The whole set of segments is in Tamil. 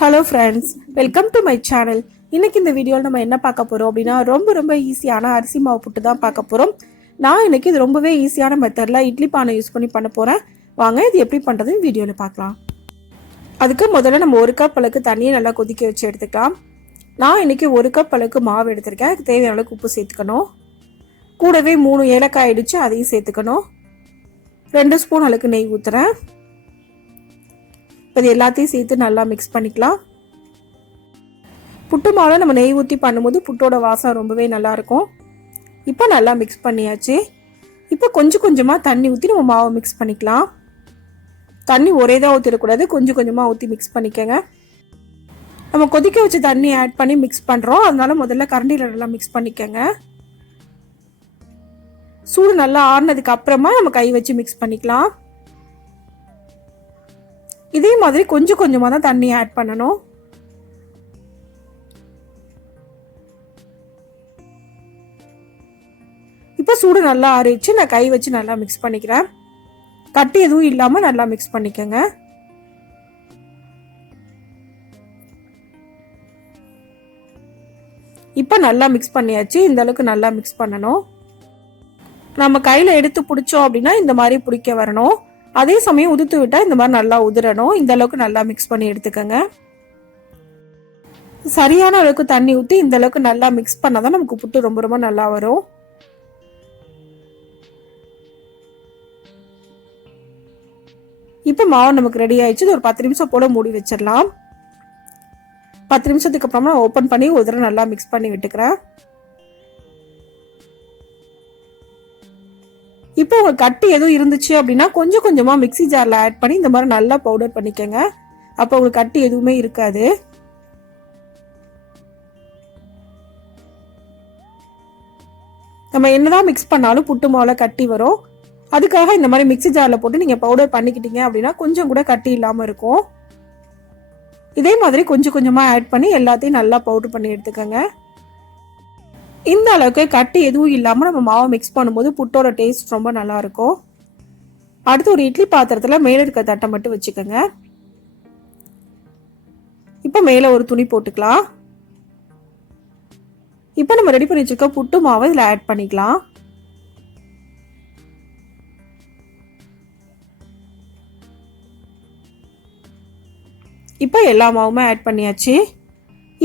Hello friends, welcome to my channel. இன்னைக்கு இந்த வீடியோவில் நம்ம என்ன பார்க்க போகிறோம் அப்படின்னா ரொம்ப ஈஸியான அரிசி மாவு புட்டு தான் பார்க்க போகிறோம். நான் இன்னைக்கு இது ரொம்பவே ஈஸியான மெத்தடில் இட்லி பானை யூஸ் பண்ணி பண்ண போகிறேன். வாங்க இது எப்படி பண்ணுறதுன்னு வீடியோவில் பார்க்கலாம். அதுக்கு முதல்ல நம்ம 1 கப் அளவுக்கு தண்ணியை நல்லா கொதிக்க வச்சு எடுத்துக்கலாம். நான் இன்னைக்கு 1 கப் அளவுக்கு மாவு எடுத்திருக்கேன். அதுக்கு தேவையான அளவுக்கு உப்பு சேர்த்துக்கணும். கூடவே 3 ஏலக்காய் அடித்து அதையும் சேர்த்துக்கணும். 2 ஸ்பூன் அளவுக்கு நெய் ஊற்றுறேன். இது எல்லாத்தையும் சேர்த்து நல்லா மிக்ஸ் பண்ணிக்கலாம். புட்டு மாவில் நம்ம நெய் ஊற்றி பண்ணும்போது புட்டோட வாசம் ரொம்பவே நல்லாயிருக்கும். இப்போ நல்லா மிக்ஸ் பண்ணியாச்சு. இப்போ கொஞ்சமாக தண்ணி ஊற்றி நம்ம மாவை மிக்ஸ் பண்ணிக்கலாம். தண்ணி ஒரே தான் ஊற்றிடக்கூடாது, கொஞ்சமாக ஊற்றி மிக்ஸ் பண்ணிக்கோங்க. நம்ம கொதிக்க வச்சு தண்ணி ஆட் பண்ணி மிக்ஸ் பண்ணுறோம், அதனால முதல்ல கரண்டியில் நல்லா மிக்ஸ் பண்ணிக்கோங்க. சூடு நல்லா ஆறுனதுக்கு அப்புறமா நம்ம கை வச்சு மிக்ஸ் பண்ணிக்கலாம். இதே மாதிரி கொஞ்சமாக தான் தண்ணி ஆட் பண்ணணும். இப்போ சூடு நல்லா ஆறிடுச்சு. நான் கை வச்சு நல்லா மிக்ஸ் பண்ணிக்கிறேன். கட்டி எதுவும் இல்லாமல் நல்லா மிக்ஸ் பண்ணிக்கோங்க. இப்போ நல்லா மிக்ஸ் பண்ணியாச்சு. இந்த அளவுக்கு நல்லா மிக்ஸ் பண்ணணும். நம்ம கையில் எடுத்து பிடிச்சோம் அப்படின்னா இந்த மாதிரி பிடிக்க வரணும். அதே சமயம் உதுத்து விட்டால் இந்த மாதிரி நல்லா உதிரணும். இந்த அளவுக்கு நல்லா மிக்ஸ் பண்ணி எடுத்துக்கோங்க. சரியான அளவுக்கு தண்ணி ஊற்றி இந்த அளவுக்கு நல்லா மிக்ஸ் பண்ணாதான் நமக்கு புட்டு ரொம்ப நல்லா வரும். இப்போ மாவு நமக்கு ரெடி ஆயிடுச்சு. ஒரு 10 நிமிஷம் போல மூடி வச்சிடலாம். 10 நிமிஷத்துக்கு அப்புறமா ஓப்பன் பண்ணி ஒரு தடவை நல்லா மிக்ஸ் பண்ணி விட்டுக்கிறேன். இப்போ உங்களுக்கு கட்டி எதுவும் இருந்துச்சு அப்படின்னா கொஞ்சமாக மிக்ஸி ஜாரில் ஆட் பண்ணி இந்த மாதிரி நல்லா பவுடர் பண்ணிக்கோங்க. அப்போ உங்களுக்கு கட்டி எதுவுமே இருக்காது. நம்ம என்னதான் மிக்ஸ் பண்ணாலும் புட்டு மாவில் கட்டி வரும். அதுக்காக இந்த மாதிரி மிக்ஸி ஜாரில் போட்டு நீங்கள் பவுடர் பண்ணிக்கிட்டீங்க அப்படின்னா கொஞ்சம் கூட கட்டி இல்லாமல் இருக்கும். இதே மாதிரி கொஞ்சமாக ஆட் பண்ணி எல்லாத்தையும் நல்லா பவுடர் பண்ணி எடுத்துக்கோங்க. இந்த அளவுக்கு கட்டி எதுவும் இல்லாமல் நம்ம மாவை மிக்ஸ் பண்ணும்போது புட்டோட டேஸ்ட் ரொம்ப நல்லா இருக்கும். அடுத்து ஒரு இட்லி பாத்திரத்தில் மேலே இருக்க தட்டை மட்டும் வச்சுக்கோங்க. இப்போ மேலே ஒரு துணி போட்டுக்கலாம். இப்போ நம்ம ரெடி பண்ணி வச்சிருக்க புட்டு மாவை இதில் ஆட் பண்ணிக்கலாம். இப்போ எல்லா மாவுமே ஆட் பண்ணியாச்சு.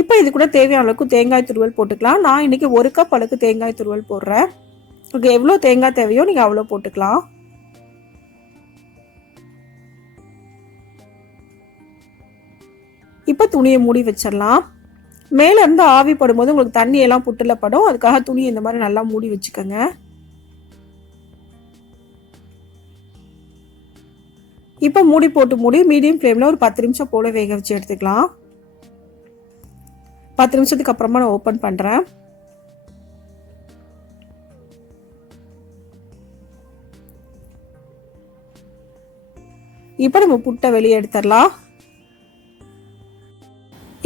இப்போ இது கூட தேவையான அளவுக்கு தேங்காய் துருவல் போட்டுக்கலாம். நான் இன்னைக்கு 1 கப் அளவுக்கு தேங்காய் துருவல் போடுறேன். உங்களுக்கு எவ்வளோ தேங்காய் தேவையோ நீங்கள் அவ்வளோ போட்டுக்கலாம். இப்போ துணியை மூடி வச்சிடலாம். மேலே இருந்து ஆவி படும்போது உங்களுக்கு தண்ணி எல்லாம் புட்டுல படும். அதுக்காக துணியை இந்த மாதிரி நல்லா மூடி வச்சுக்கோங்க. இப்போ மூடி போட்டு மீடியம் ஃப்ளேமில் ஒரு 10 நிமிஷம் போல வேக வச்சு எடுத்துக்கலாம். 10 நிமிஷத்துக்கு அப்புறமா நான் ஓப்பன் பண்ணுறேன். இப்போ நம்ம புட்டை வெளியே எடுத்துடலாம்.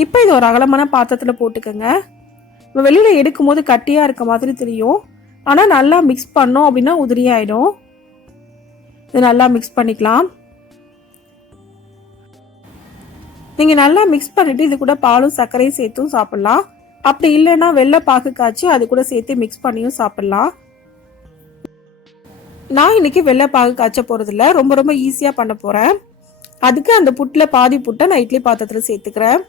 இப்போ இது ஒரு அகலமான பாத்திரத்தில் போட்டுக்கோங்க. நம்ம வெளியில் எடுக்கும் போது கட்டியாக இருக்க மாதிரி தெரியும். ஆனால் நல்லா மிக்ஸ் பண்ணோம் அப்படின்னா உதிரியாயிடும். இது நல்லா மிக்ஸ் பண்ணிக்கலாம். நீங்கள் நல்லா மிக்ஸ் பண்ணிவிட்டு இது கூட பாலும் சர்க்கரையும் சேர்த்தும் சாப்பிட்லாம். அப்படி இல்லைன்னா வெள்ளை பாகு காய்ச்சி அது கூட சேர்த்து மிக்ஸ் பண்ணியும் சாப்பிட்லாம். நான் இன்னைக்கு வெள்ளை பாகு காய்ச்ச போகிறதில்ல, ரொம்ப ஈஸியாக பண்ண போகிறேன். அதுக்கு அந்த புட்டில் பாதி புட்டை நான் இட்லி பாத்திரத்தில் சேர்த்துக்கிறேன்.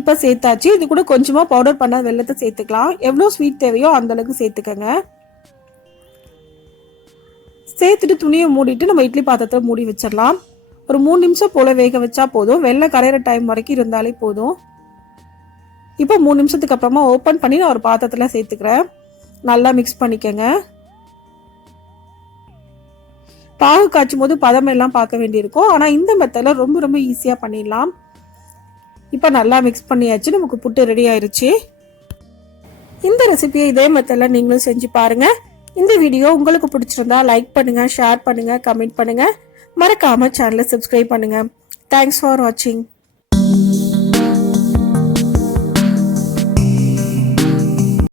இப்போ சேர்த்தாச்சு. இது கூட கொஞ்சமாக பவுடர் பண்ண வெள்ளத்தை சேர்த்துக்கலாம். எவ்வளோ ஸ்வீட் தேவையோ அந்த அளவுக்கு சேர்த்துக்கங்க. சேர்த்துட்டு துணியை மூடிட்டு நம்ம இட்லி பாத்திரத்தை மூடி வச்சிடலாம். ஒரு 3 நிமிஷம் போல வேக வச்சா போதும். வெள்ளை கரையிற டைம் வரைக்கும் இருந்தாலே போதும். இப்போ 3 நிமிஷத்துக்கு அப்புறமா ஓப்பன் பண்ணி நான் ஒரு பாத்திரத்தில் சேர்த்துக்கிறேன். நல்லா மிக்ஸ் பண்ணிக்கோங்க. பாகு காய்ச்சும் போது பதம் எல்லாம் பார்க்க வேண்டியிருக்கும். ஆனால் இந்த மெத்தடில் ரொம்ப ஈஸியாக பண்ணிடலாம். இப்போ நல்லா மிக்ஸ் பண்ணியாச்சு. நமக்கு புட்டு ரெடி ஆயிடுச்சு. இந்த ரெசிபியை இதே மெத்தடில் நீங்களும் செஞ்சு பாருங்க. இந்த வீடியோ உங்களுக்கு பிடிச்சிருந்தா லைக் பண்ணுங்க, ஷேர் பண்ணுங்க, கமெண்ட் பண்ணுங்க. மறக்காம சேனலை சப்ஸ்கிரைப் பண்ணுங்க. தேங்க்ஸ் ஃபார் வாட்சிங்.